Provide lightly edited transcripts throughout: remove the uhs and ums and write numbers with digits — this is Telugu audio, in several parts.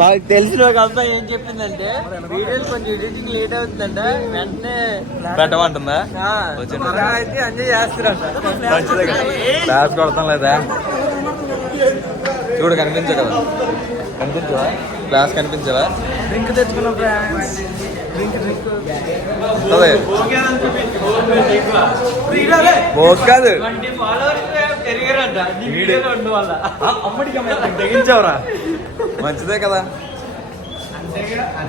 మాకు తెలిసిన ఒక అబ్బాయి ఏం చెప్పిందంటే వీడియోలు కొంచెం ఎడిటింగ్ లేట్ అవుతుందంట, వెంటనే పెట్టమంటుందా? అయితే ఎంజాయ్ చేస్తారంట. క్లాస్ కొడతాం లేదా? చూడు కనిపించవు కదా, కనిపించవా? క్లాస్ కనిపించవా? డ్రింక్ తెచ్చుకున్నాం ఫ్రెండ్స్, డ్రింక్ కాదు తెగించవరా, మంచిదే కదా.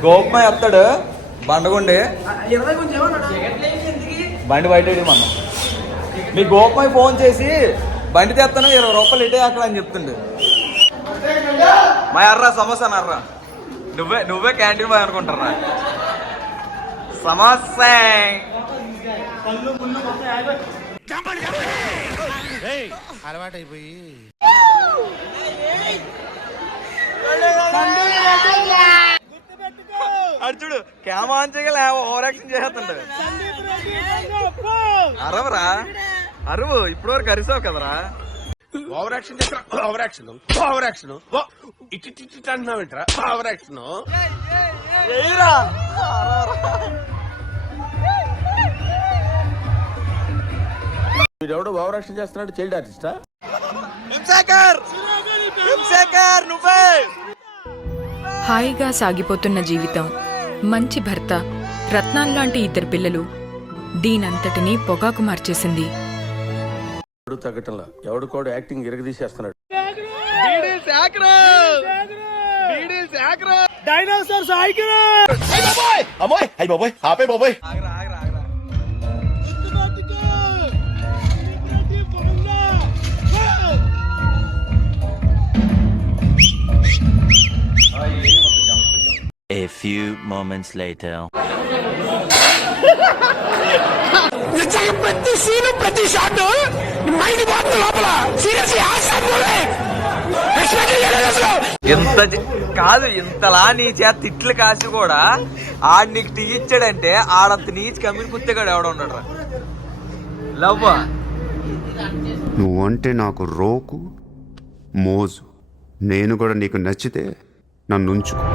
గోపమ ఎత్తాడు బండగుండి బండి బయట మనం. మీ గోపమై ఫోన్ చేసి బండి తెస్తాను 20 రూపాయలు ఇటే అక్కడ అని చెప్తుండే. మా ఎర్రా సమోసా నర్రా, నువ్వే క్యాంటీన్ పోయి అనుకుంటారా? సమోసా అలవాటైపోయి అడుచుడు క్యామ్ ఆన్ చేయగల ఓవర్ యాక్షన్ చేస్తుంటాడు. అరవరా అరువు, ఇప్పటి వరకు అరిసావు కదరా. ఓవర్ యాక్షన్ చేస్తా, ఓవర్ యాక్షన్ ఓవర్ యాక్షన్ ఇటు అంటున్నావేంట్రా? ఓవర్ యాక్షన్ వీడెవడో ఓవర్ యాక్షన్ చేస్తున్నాడు, చైల్డ్ ఆర్టిస్టా? నువ్వే. హాయిగా సాగిపోతున్న జీవితం, మంచి భర్త, రత్నాల్లాంటి 2 పిల్లలు, దీనంతటినీ పొగాకు మార్చేసింది. తగ్గటంలా ఎవడు కూడా యాక్టింగ్ ఇరగదీసేస్తున్నాడు. A few moments later. ప్రతి సీను ప్రతి షాట్ మైండ్ బాబు లోపల ఎంత కాదు, ఇంతలా నీ చేత తిట్లు కాసి కూడా ఆడు నీకు టీ ఇచ్చాడంటే ఆడంత నీచి కమ్మిని పుత్తగాడు ఎవడ ఉన్నాడు రా. లవ్ నువ్వంటే నాకు రోకు మోజు, నేను కూడా నీకు నచ్చితే నన్ను ఉంచుకో.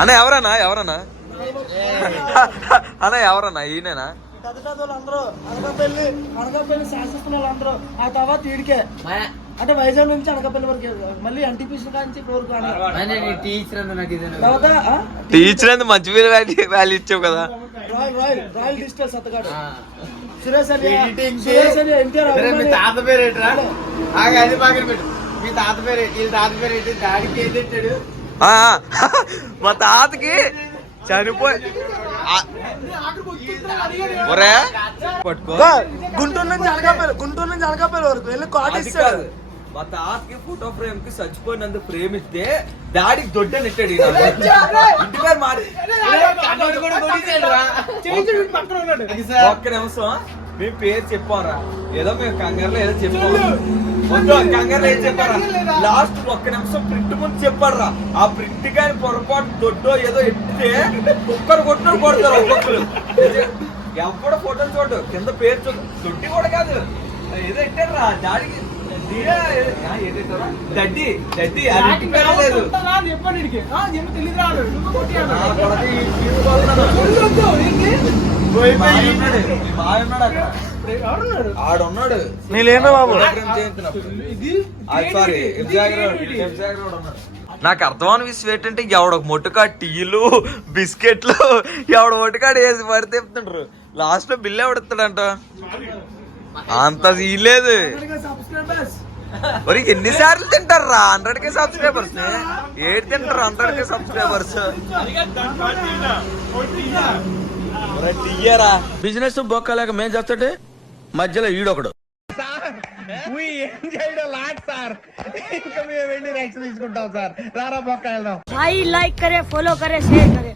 అన్న ఎవరన్నా అన్న ఎవరన్నా? ఈయనేనా? అనకాపల్లి శాస్త్రస్తులు వాళ్ళందరూ, ఆ తర్వాత ఈడికే అంటే వైజాగ్ నుంచి అనకాపల్లి వరకు, మళ్ళీ ఎన్టీపీసీ నుంచి టీచర్ మంచి వాల్యూ ఇచ్చావు కదా. రాయల్ డిజిటల్ సత్తగాడు, సురేష్ అని ఎన్టీఆర్. మీ తాత పేరు ఏంట్రా? అది పక్కన పెట్టు. మీ తాత పేరు వీళ్ళ తాత పేరు ఏంటి? దాడికి ఏది తిట్టాడు? మా తాతకి చనిపోయి గుంటూరు నుంచి అనకాపల్లి వరకు వెళ్ళి కార్డు ఇస్తాడు. మా తాతకి ఫోటో ఫ్రేమ్ కి చచ్చిపోయినందుకు ఫ్రేమ్ ఇస్తే డాడీకి దొడ్డని ఇట్టాడు. ఇంటి పేరు మారి ఒక్క నిమిషం మేము పేరు చెప్పారా, ఏదో మేము కంగారులో ఏదో చెప్పాము. కంగారులో ఏదో చెప్పారా, లాస్ట్ ఒక్క నిమిషం ప్రింట్ ముందు చెప్పారా. ఆ ప్రింట్ కానీ పొరపాటు దొడ్డో ఏదో ఎత్తితే ఒక్కరు కొట్టినట్టు కొడతారు ఒక్కొక్కరు. ఎప్పుడు ఫోటో చూడు, కింద పేరు చూడు, దొడ్డి కూడా కాదు ఏదో ఎట్టారు రా డాడీకి. దడ్డి దడ్డి లేదు. ఆడున్నాడు నీలేనా బాబు? సారీ, నాకు అర్థమైన విషయం ఏంటంటే ఎవడొక మొట్టుకా టీలు బిస్కెట్లు ఎవడ మొట్టుకాడు వేసి పడితే చెప్తుండ్రు. లాస్ట్ లో బిల్లు ఎవడెత్తాడంట, అంత లేదు. మరి ఎన్నిసార్లు తింటారా 100K సబ్స్క్రైబర్స్? ఏడు తింటారు 100K సబ్స్క్రైబర్స్? బిజినెస్ బొక్కలేక మేం చేస్తుంటే మధ్యలో ఈడొకడు भाई लाइक करे, फॉलो करे, शेयर करे.